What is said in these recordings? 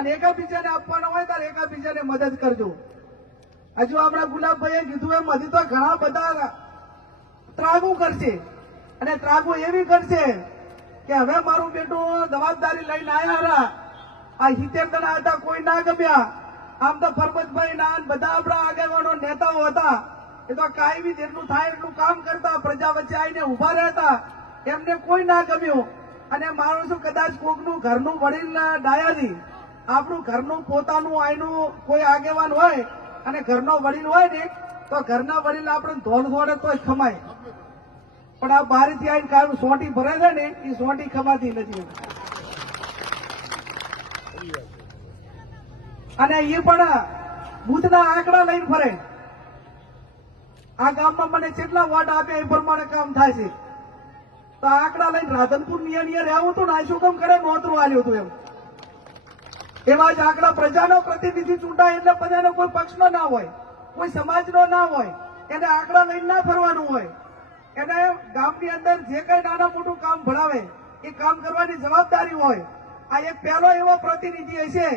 અને એકાબીજાને આપવાનો હોય ત્યારે એકાબીજાને મદદ કરજો. હજુ આપણા ગુલાબભાઈએ કીધું એમ, હજી તો ઘણા બધા ત્રાગુ કરશે. અને ત્રાગુ એવી કરશે કે હવે મારું બેટું જવાબદારી લઈને આવ્યા હતા. આ જણા હતા, કોઈ ના ગમ્યા. આમ તો પરબતભાઈ ના બધા આપણા આગેવાનો નેતાઓ હતા. એ તો કાયમી જેટલું થાય એટલું કામ કરતા, પ્રજા વચ્ચે આવીને ઊભા રહેતા. એમને કોઈ ના ગમ્યું. અને માણસો કદાચ કોકનું ઘરનું વડીલ ડાયાથી આપણું ઘરનું પોતાનું આયનું કોઈ આગેવાન હોય અને ઘરનો વડીલ હોય ને, તો ઘરના વડીલ આપણે ધોલ ધોળે તોય ખમાય. પણ આ બારીથી આવીને કાયમ સોટી ભરે છે ને એ સોટી ખમાતી નથી. અને એ પણ બુથના આંકડા લઈને ફરે. આ ગામમાં મને કેટલા વોટ આપ્યા એ પ્રમાણે કામ થાય છે. તો આંકડા લઈને રાધનપુર નિયર નિયર આવું હતું ને, આ શું કામ કરે? નોતરું આવ્યું હતું એમ. એવા જ આંકડા પ્રજાનો પ્રતિનિધિ ચૂંટાય એટલે પ્રજાનો કોઈ પક્ષનો ના હોય, કોઈ સમાજનો ના હોય, એને આંકડા લઈને ના ફરવાનું હોય. એને ગામની અંદર જે કઈ નાના મોટું કામ ભણાવે, એ કામ કરવાની જવાબદારી હોય. આ એક પહેલો એવો પ્રતિનિધિ હશે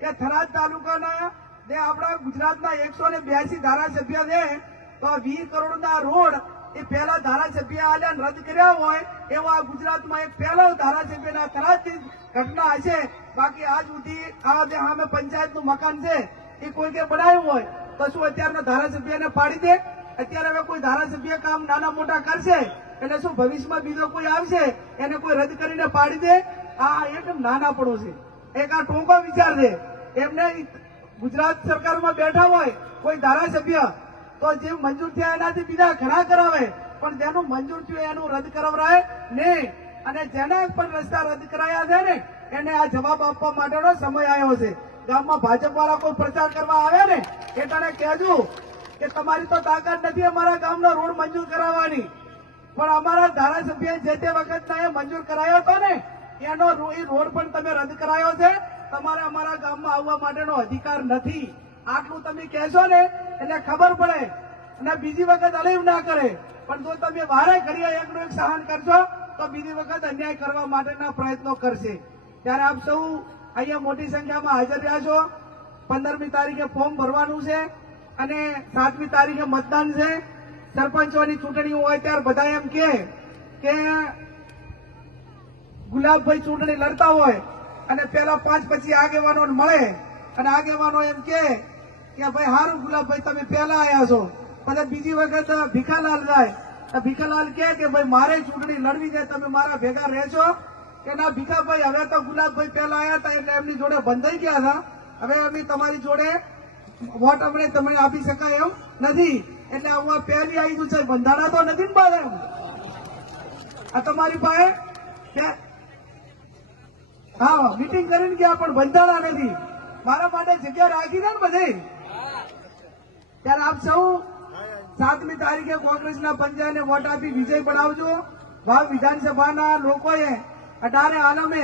કે થરાદ તાલુકાના જે આપણા ગુજરાતના એકસો ને બ્યાસી ધારાસભ્ય છે, તો વીસ કરોડના રોડ એ પહેલા ધારાસભ્ય આલ્યા રદ કર્યા હોય, એવો ગુજરાતમાં એક પહેલો ધારાસભ્યના થરાદથી ઘટના હશે. બાકી આજ સુધી આ જે સામે પંચાયતનું મકાન છે, એ કોઈ કે બનાવ્યું હોય, તો શું અત્યારના ધારાસભ્યને પાડી દે? અત્યારે હવે કોઈ ધારાસભ્ય કામ નાના મોટા કરશે, એટલે શું ભવિષ્યમાં બીજો કોઈ આવશે, એને કોઈ રદ કરીને પાડી દે? આ એક નાનાપણું છે. એક આ ટૂંકો વિચાર છે. એમને ગુજરાત સરકારમાં બેઠા હોય, કોઈ ધારાસભ્ય, તો જે મંજૂર થયા એનાથી બીજા ઘણા કરાવે, પણ જેનું મંજૂર થયું એનું રદ કરાવરાય નહીં અને જેના પણ રસ્તા રદ કરાયા છે ને એને આ જવાબ આપવા માટેનો સમય આવ્યો છે. ગામમાં ભાજપ વાળા કોઈ પ્રચાર કરવા આવે ને, એ તને કહેજો કે તમારી તો તાકાત નથી અમારા ગામનો રોડ મંજૂર કરાવવાની. પણ અમારા ધારાસભ્ય જે તે વખતના એ મંજૂર કરાયો હતો ને, એનો એ રોડ પણ તમે રદ કરાયો છે. તમારે અમારા ગામમાં આવવા માટેનો અધિકાર નથી. આટલું તમે કહેશો ને, એટલે ખબર પડે. અને બીજી વખત અલીવ ના કરે. પણ જો તમે વારે ઘડીએ એકનું એક સહન કરશો, તો બીજી વખત અન્યાય કરવા માટેના પ્રયત્નો કરશે. ત્યારે આપ સૌ અહીંયા મોટી સંખ્યામાં હાજર રહ્યા છો. પંદરમી તારીખે ફોર્મ ભરવાનું છે અને સાતમી તારીખે મતદાન છે. સરપંચોની ચૂંટણી હોય ત્યારે બધા એમ કે ગુલાબભાઈ ચૂંટણી લડતા હોય અને પેલા પાંચ પછી આગેવાનો મળે. અને આગેવાનો એમ કે ભાઈ હારું ગુલાબભાઈ, તમે પેલા આવ્યા છો. પછી બીજી વખત ભીખાલાલ જાય. ભીખાલાલ કે ભાઈ, મારે ચૂંટણી લડવી છે, તમે મારા ભેગા રહેશો કે ના ભીખાભાઈ, હવે તો ગુલાબભાઈ પેલા આવ્યા હતા, એટલે એમની જોડે બંધાઈ ગયા હતા. હવે અમે તમારી જોડે વોટ અમને તમે આપી શકાય એમ નથી. એટલે હું પહેલી આવી ગયું છે. બંધાણા તો નથી ને બાદ એમ આ તમારી પાસે? હા મીટિંગ કરીને ગયા, પણ બંધાણા નથી. મારા માટે જગ્યા રાખી ને બધે. ત્યારે આપ સૌ સાતમી તારીખે કોંગ્રેસના પંજાને વોટ આપી વિજય બનાવજો ભાવ વિધાનસભાના લોકોએ અઢારે આલમે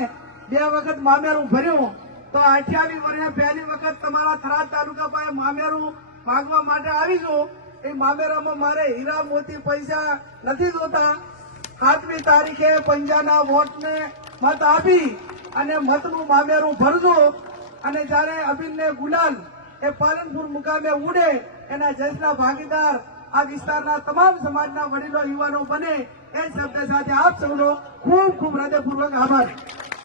બે વખત મામેરું ભર્યું. તો અઠ્યાવીસ વર્ષે પહેલી વખત તમારા થરાદ તાલુકા પાસે મામેરું માગવા માટે આવીશું એ મામેરામાં મારે હીરા મોતી પૈસા નથી જોતા. સાતમી તારીખે પંજાના વોટને મત આપી અને મતનું મામેરું ભરજો. અને જ્યારે અભિનય ગુલાલ એ પાલનપુર મુકામે ઉડે, એના જજના ભાગીદાર આ વિસ્તારના તમામ સમાજના વડીલો, યુવાનો બને એ શબ્દ સાથે આપ સૌનો ખૂબ ખૂબ હૃદયપૂર્વક આભાર.